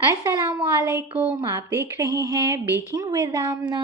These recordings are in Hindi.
अस्सलामुअलैकुम। आप देख रहे हैं बेकिंग विद आमना।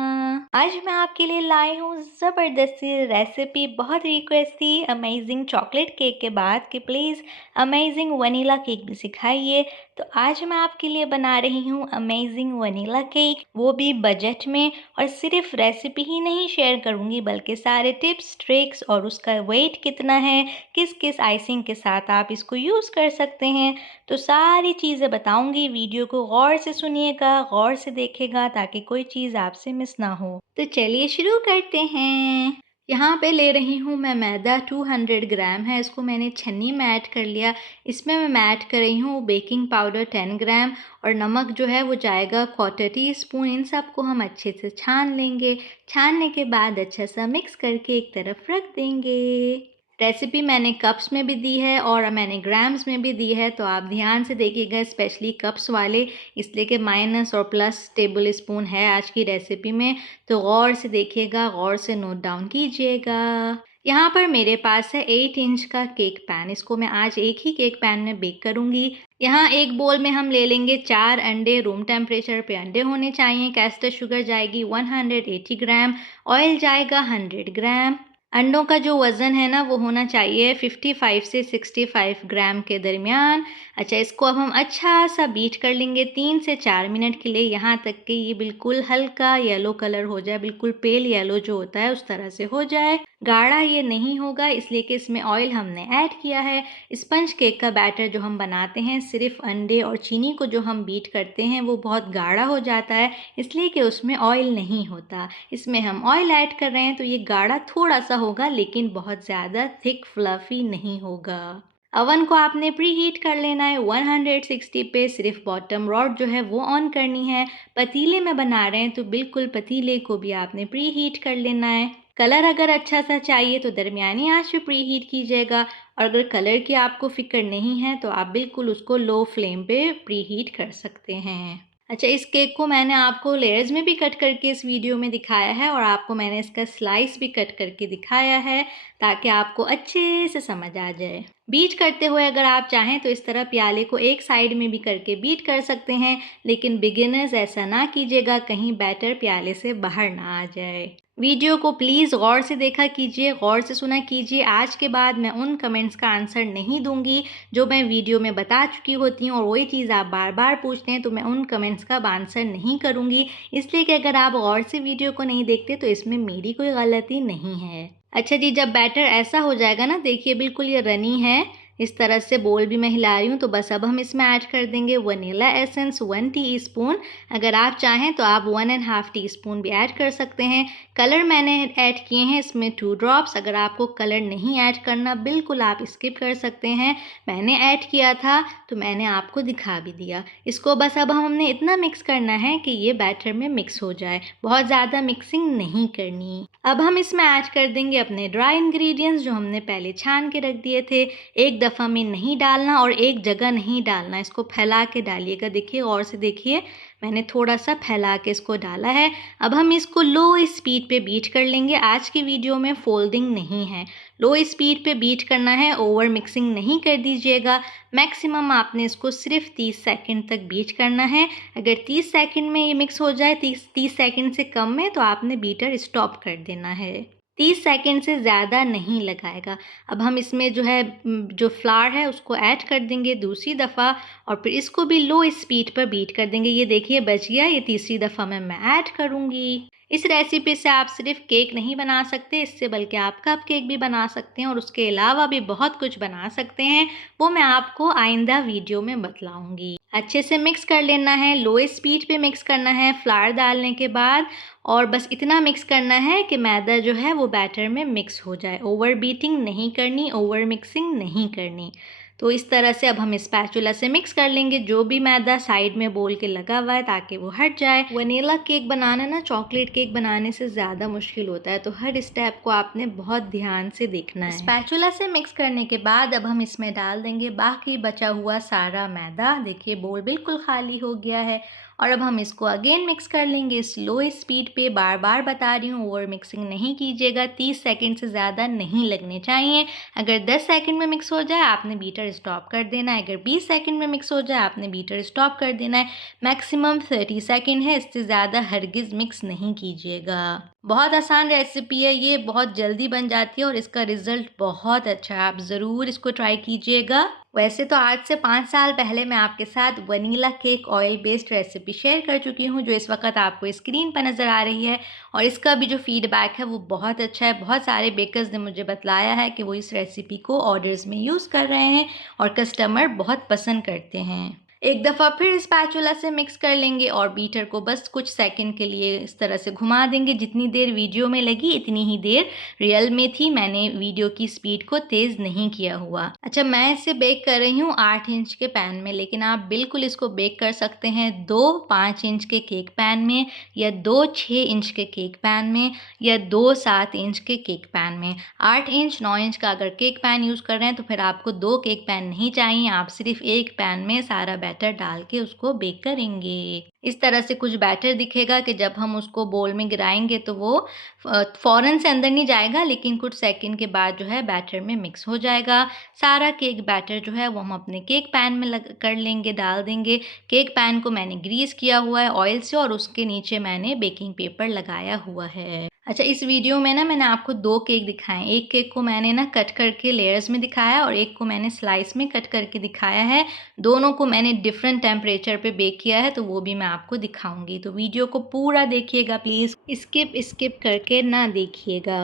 आज मैं आपके लिए लाई हूँ ज़बरदस्त सी रेसिपी। बहुत रिक्वेस्ट थी अमेजिंग चॉकलेट केक के बाद कि प्लीज़ अमेजिंग वनीला केक भी सिखाइए। तो आज मैं आपके लिए बना रही हूँ अमेजिंग वनीला केक, वो भी बजट में। और सिर्फ रेसिपी ही नहीं शेयर करूँगी बल्कि सारे टिप्स ट्रिक्स और उसका वेट कितना है, किस किस आइसिंग के साथ आप इसको यूज़ कर सकते हैं, तो सारी चीज़ें बताऊंगी। वीडियो को गौर से सुनिएगा, गौर से देखिएगा ताकि कोई चीज़ आपसे मिस ना हो। तो चलिए शुरू करते हैं। यहाँ पे ले रही हूँ मैं मैदा 200 ग्राम है, इसको मैंने छन्नी में ऐड कर लिया। इसमें मैं ऐड कर रही हूँ बेकिंग पाउडर 10 ग्राम और नमक जो है वो जाएगा 1/4 टीस्पून। इन सबको हम अच्छे से छान लेंगे। छानने के बाद अच्छा सा मिक्स करके एक तरफ रख देंगे। रेसिपी मैंने कप्स में भी दी है और मैंने ग्राम्स में भी दी है, तो आप ध्यान से देखिएगा, स्पेशली कप्स वाले, इसलिए कि माइनस और प्लस टेबल स्पून है आज की रेसिपी में। तो गौर से देखिएगा, गौर से नोट डाउन कीजिएगा। यहाँ पर मेरे पास है 8 इंच का केक पैन। इसको मैं आज एक ही केक पैन में बेक करूँगी। यहाँ एक बोल में हम ले लेंगे 4 अंडे। रूम टेम्परेचर पे अंडे होने चाहिए। कैस्टर शुगर जाएगी 180 ग्राम। ऑयल जाएगा 100 ग्राम। अंडों का जो वज़न है ना वो होना चाहिए 55 से 65 ग्राम के दरमियान। अच्छा, इसको अब हम अच्छा सा बीट कर लेंगे 3 से 4 मिनट के लिए, यहाँ तक कि ये बिल्कुल हल्का येलो कलर हो जाए, बिल्कुल पेल येलो जो होता है उस तरह से हो जाए। गाढ़ा ये नहीं होगा इसलिए कि इसमें ऑयल हमने ऐड किया है। स्पंज केक का बैटर जो हम बनाते हैं, सिर्फ अंडे और चीनी को जो हम बीट करते हैं वो बहुत गाढ़ा हो जाता है, इसलिए कि उसमें ऑयल नहीं होता। इसमें हम ऑयल ऐड कर रहे हैं तो ये गाढ़ा थोड़ा सा होगा, लेकिन बहुत ज़्यादा थिक फ्लफी नहीं होगा। अवन को आपने प्री हीट कर लेना है 160 पे। सिर्फ बॉटम रॉड जो है वो ऑन करनी है। पतीले में बना रहे हैं तो बिल्कुल पतीले को भी आपने प्री हीट कर लेना है। कलर अगर अच्छा सा चाहिए तो दरमियानी आंच पे प्री हीट कीजिएगा, और अगर कलर की आपको फ़िक्र नहीं है तो आप बिल्कुल उसको लो फ्लेम पे प्री हीट कर सकते हैं। अच्छा, इस केक को मैंने आपको लेयर्स में भी कट करके इस वीडियो में दिखाया है और आपको मैंने इसका स्लाइस भी कट करके दिखाया है ताकि आपको अच्छे से समझ आ जाए। बीट करते हुए अगर आप चाहें तो इस तरह प्याले को एक साइड में भी करके बीट कर सकते हैं, लेकिन बिगिनर्स ऐसा ना कीजिएगा, कहीं बैटर प्याले से बाहर ना आ जाए। वीडियो को प्लीज़ गौर से देखा कीजिए, गौर से सुना कीजिए। आज के बाद मैं उन कमेंट्स का आंसर नहीं दूंगी जो मैं वीडियो में बता चुकी होती हूँ, और वही चीज़ आप बार बार पूछते हैं तो मैं उन कमेंट्स का आंसर नहीं करूँगी, इसलिए कि अगर आप गौर से वीडियो को नहीं देखते तो इसमें मेरी कोई गलती नहीं है। अच्छा जी, जब बैटर ऐसा हो जाएगा ना, देखिए बिल्कुल ये रनी है, इस तरह से बोल भी मैं हिला रही हूँ, तो बस अब हम इसमें ऐड कर देंगे वनीला एसेंस 1 टीस्पून। अगर आप चाहें तो आप 1.5 टीस्पून भी ऐड कर सकते हैं। कलर मैंने ऐड किए हैं इसमें 2 ड्रॉप्स। अगर आपको कलर नहीं ऐड करना बिल्कुल आप स्किप कर सकते हैं। मैंने ऐड किया था तो मैंने आपको दिखा भी दिया। इसको बस अब हमने इतना मिक्स करना है कि ये बैटर में मिक्स हो जाए, बहुत ज़्यादा मिक्सिंग नहीं करनी। अब हम इसमें ऐड कर देंगे अपने ड्राई इंग्रेडिएंट्स जो हमने पहले छान के रख दिए थे। एक दफ़ा में नहीं डालना और एक जगह नहीं डालना, इसको फैला के डालिएगा। देखिए, और से देखिए, मैंने थोड़ा सा फैला के इसको डाला है। अब हम इसको लो स्पीड पे बीट कर लेंगे। आज की वीडियो में फोल्डिंग नहीं है, लो स्पीड पे बीट करना है, ओवर मिक्सिंग नहीं कर दीजिएगा। मैक्सिमम आपने इसको सिर्फ 30 सेकंड तक बीट करना है। अगर 30 सेकंड में ये मिक्स हो जाए, 30 सेकंड से कम में, तो आपने बीटर स्टॉप कर देना है। 30 सेकंड से ज़्यादा नहीं लगाएगा। अब हम इसमें जो है जो फ्लावर है उसको ऐड कर देंगे दूसरी दफ़ा, और फिर इसको भी लो स्पीड पर बीट कर देंगे। ये देखिए बच गया, ये तीसरी दफ़ा में मैं ऐड करूँगी। इस रेसिपी से आप सिर्फ केक नहीं बना सकते इससे, बल्कि आप कप केक भी बना सकते हैं और उसके अलावा भी बहुत कुछ बना सकते हैं। वो मैं आपको आइंदा वीडियो में बतलाऊँगी। अच्छे से मिक्स कर लेना है, लो स्पीड पे मिक्स करना है फ्लावर डालने के बाद, और बस इतना मिक्स करना है कि मैदा जो है वो बैटर में मिक्स हो जाए। ओवर बीटिंग नहीं करनी, ओवर मिक्सिंग नहीं करनी। तो इस तरह से अब हम स्पैचुला से मिक्स कर लेंगे जो भी मैदा साइड में बोल के लगा हुआ है, ताकि वो हट जाए। वनीला केक बनाना ना चॉकलेट केक बनाने से ज़्यादा मुश्किल होता है, तो हर स्टेप को आपने बहुत ध्यान से देखना है। स्पैचुला से मिक्स करने के बाद अब हम इसमें डाल देंगे बाकी बचा हुआ सारा मैदा। देखिए बोल बिल्कुल खाली हो गया है, और अब हम इसको अगेन मिक्स कर लेंगे स्लो स्पीड पे। बार बार बता रही हूँ, ओवर मिक्सिंग नहीं कीजिएगा। 30 सेकंड से ज़्यादा नहीं लगने चाहिए। अगर 10 सेकंड में मिक्स हो जाए, आपने बीटर बीटर स्टॉप कर देना है। अगर 20 सेकंड में मिक्स हो जाए आपने बीटर स्टॉप कर देना है। मैक्सिमम 30 सेकंड है, इससे ज़्यादा हरगिज़ मिक्स नहीं कीजिएगा। बहुत आसान रेसिपी है ये, बहुत जल्दी बन जाती है और इसका रिज़ल्ट बहुत अच्छा है। आप ज़रूर इसको ट्राई कीजिएगा। वैसे तो आज से 5 साल पहले मैं आपके साथ vanilla cake oil based recipe share कर चुकी हूँ, जो इस वक्त आपको स्क्रीन पर नज़र आ रही है, और इसका भी जो फीडबैक है वो बहुत अच्छा है। बहुत सारे बेकर्स ने मुझे बतलाया है कि वो इस रेसिपी को ऑर्डर्स में यूज़ कर रहे हैं और कस्टमर बहुत पसंद करते हैं। एक दफ़ा फिर स्पैचुला से मिक्स कर लेंगे और बीटर को बस कुछ सेकंड के लिए इस तरह से घुमा देंगे। जितनी देर वीडियो में लगी इतनी ही देर रियल में थी, मैंने वीडियो की स्पीड को तेज़ नहीं किया हुआ। अच्छा, मैं इसे बेक कर रही हूँ 8 इंच के पैन में, लेकिन आप बिल्कुल इसको बेक कर सकते हैं 2 5 इंच के केक पैन में, या 2 6 इंच के केक पैन में, या 2 7 इंच के केक पैन में। 8 इंच 9 इंच का अगर केक पैन यूज़ कर रहे हैं तो फिर आपको 2 केक पैन नहीं चाहिए, आप सिर्फ एक पैन में सारा बैटर डाल के उसको बेक करेंगे। इस तरह से कुछ बैटर दिखेगा कि जब हम उसको बोल में गिराएंगे तो वो फ़ौरन से अंदर नहीं जाएगा, लेकिन कुछ सेकंड के बाद जो है बैटर में मिक्स हो जाएगा। सारा केक बैटर जो है वो हम अपने केक पैन में कर लेंगे, डाल देंगे। केक पैन को मैंने ग्रीस किया हुआ है ऑयल से और उसके नीचे मैंने बेकिंग पेपर लगाया हुआ है। अच्छा, इस वीडियो में ना मैंने आपको 2 केक दिखाए हैं। एक केक को मैंने ना कट करके लेयर्स में दिखाया और एक को मैंने स्लाइस में कट करके दिखाया है। दोनों को मैंने डिफरेंट टेम्परेचर पे बेक किया है, तो वो भी मैं आपको दिखाऊंगी। तो वीडियो को पूरा देखिएगा प्लीज़, स्किप करके ना देखिएगा।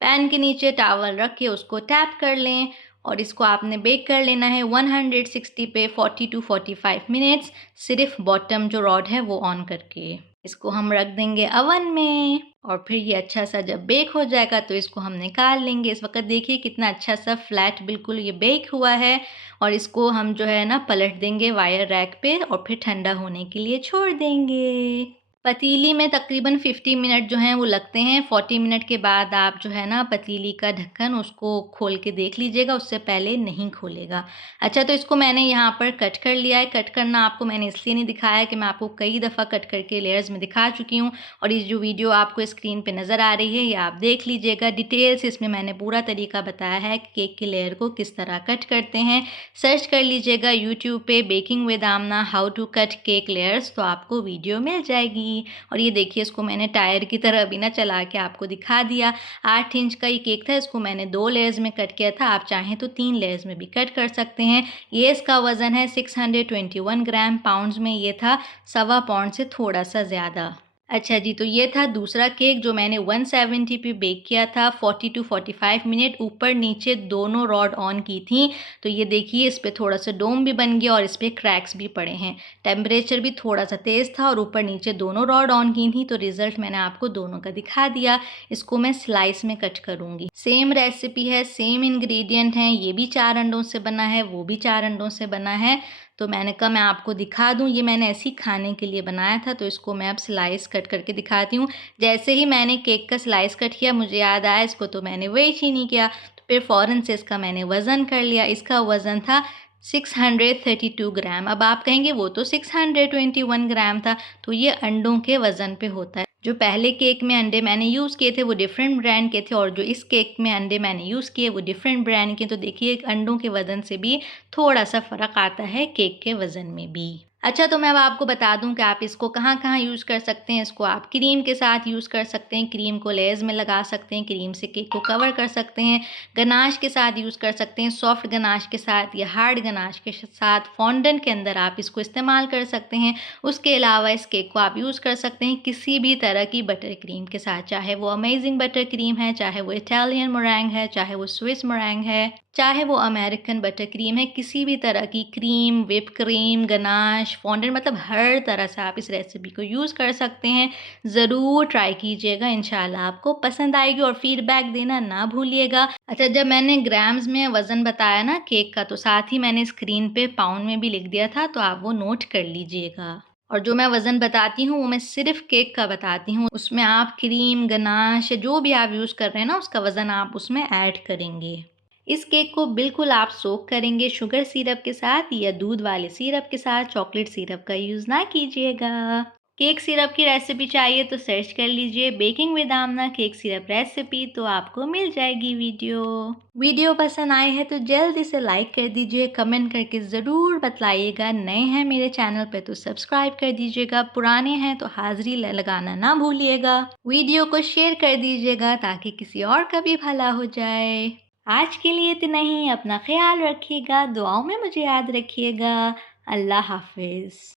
पैन के नीचे टॉवल रख के उसको टैप कर लें और इसको आपने बेक कर लेना है 160 पे 40 टू 45 मिनट्स, सिर्फ बॉटम जो रॉड है वो ऑन करके। इसको हम रख देंगे अवन में और फिर ये अच्छा सा जब बेक हो जाएगा तो इसको हम निकाल लेंगे। इस वक्त देखिए कितना अच्छा सा फ्लैट बिल्कुल ये बेक हुआ है, और इसको हम जो है ना पलट देंगे वायर रैक पे और फिर ठंडा होने के लिए छोड़ देंगे। पतीली में तकरीबन 50 मिनट जो हैं वो लगते हैं। 40 मिनट के बाद आप जो है ना पतीली का ढक्कन उसको खोल के देख लीजिएगा, उससे पहले नहीं खोलेगा। अच्छा, तो इसको मैंने यहाँ पर कट कर लिया है। कट करना आपको मैंने इसलिए नहीं दिखाया कि मैं आपको कई दफ़ा कट करके लेयर्स में दिखा चुकी हूँ, और ये जो वीडियो आपको स्क्रीन पे नज़र आ रही है ये आप देख लीजिएगा। डिटेल्स इसमें मैंने पूरा तरीका बताया है कि केक के लेयर को किस तरह कट करते हैं। सर्च कर लीजिएगा यूट्यूब पे baking with Amna how to cut cake layers, तो आपको वीडियो मिल जाएगी। और ये देखिए इसको मैंने टायर की तरह भी ना चला के आपको दिखा दिया। 8 इंच का ये केक था, इसको मैंने 2 लेयर्स में कट किया था। आप चाहें तो 3 लेयर्स में भी कट कर सकते हैं। ये इसका वज़न है 621 ग्राम, पाउंड्स में ये था 1.25 पाउंड से थोड़ा सा ज़्यादा। अच्छा जी, तो ये था दूसरा केक जो मैंने 170 पे बेक किया था 40 टू 45 मिनट, ऊपर नीचे दोनों रॉड ऑन की थी। तो ये देखिए इस पे थोड़ा सा डोम भी बन गया और इस पे क्रैक्स भी पड़े हैं। टेम्परेचर भी थोड़ा सा तेज़ था और ऊपर नीचे दोनों रॉड ऑन की थी, तो रिज़ल्ट मैंने आपको दोनों का दिखा दिया। इसको मैं स्लाइस में कट करूँगी। सेम रेसिपी है, सेम इंग्रेडिएंट हैं। ये भी 4 अंडों से बना है, वो भी 4 अंडों से बना है। तो मैंने कहा मैं आपको दिखा दूँ, ये मैंने ऐसे ही खाने के लिए बनाया था, तो इसको मैं अब स्लाइस कट करके दिखाती हूँ। जैसे ही मैंने केक का स्लाइस कट किया मुझे याद आया इसको तो मैंने वेट ही नहीं किया, तो फिर फ़ौरन से इसका मैंने वज़न कर लिया। इसका वज़न था 632 ग्राम। अब आप कहेंगे वो तो 621 ग्राम था, तो ये अंडों के वज़न पे होता है। जो पहले केक में अंडे मैंने यूज़ किए थे वो डिफरेंट ब्रांड के थे, और जो इस केक में अंडे मैंने यूज़ किए वो डिफरेंट ब्रांड के। तो देखिए अंडों के वज़न से भी थोड़ा सा फ़र्क आता है केक के वज़न में भी। अच्छा, तो मैं अब आपको बता दूं कि आप इसको कहाँ-कहाँ यूज़ कर सकते हैं। इसको आप क्रीम के साथ यूज़ कर सकते हैं, क्रीम को लेयर्स में लगा सकते हैं, क्रीम से केक को कवर कर सकते हैं। गनाश के साथ यूज़ कर सकते हैं, सॉफ्ट गनाश के साथ या हार्ड गनाश के साथ। फॉन्डेंट के अंदर आप इसको इस्तेमाल कर सकते हैं। उसके अलावा इस केक को आप यूज़ कर सकते हैं किसी भी तरह की बटर क्रीम के साथ, चाहे वो अमेजिंग बटर क्रीम है, चाहे वो इटालियन मोरैंग है, चाहे वो स्विस मोरैंग है, चाहे वो अमेरिकन बटर क्रीम है। किसी भी तरह की cream, whip cream, ganache, fondant, मतलब हर तरह से आप इस रेसिपी को यूज़ कर सकते हैं। ज़रूर ट्राई कीजिएगा, इंशाल्लाह आपको पसंद आएगी और फीडबैक देना ना भूलिएगा। अच्छा, जब मैंने ग्राम्स में वज़न बताया ना केक का, तो साथ ही मैंने स्क्रीन पे पाउंड में भी लिख दिया था, तो आप वो नोट कर लीजिएगा। और जो मैं वज़न बताती हूँ वो मैं सिर्फ़ केक का बताती हूँ, उसमें आप क्रीम, गनाश जो भी आप यूज़ कर रहे हैं ना उसका वज़न आप उसमें ऐड करेंगे। इस केक को बिल्कुल आप सोक करेंगे शुगर सिरप के साथ या दूध वाले सिरप के साथ। चॉकलेट सिरप का यूज़ ना कीजिएगा। केक सिरप की रेसिपी चाहिए तो सर्च कर लीजिए baking with Amna cake syrup recipe, तो आपको मिल जाएगी वीडियो पसंद आए है तो जल्दी से लाइक कर दीजिए, कमेंट करके ज़रूर बतलाइएगा। नए हैं मेरे चैनल पे तो सब्सक्राइब कर दीजिएगा, पुराने हैं तो हाजिरी लगाना ना भूलिएगा। वीडियो को शेयर कर दीजिएगा ताकि किसी और का भी भला हो जाए। आज के लिए इतना ही, अपना ख्याल रखिएगा, दुआओं में मुझे याद रखिएगा। अल्लाह हाफिज़।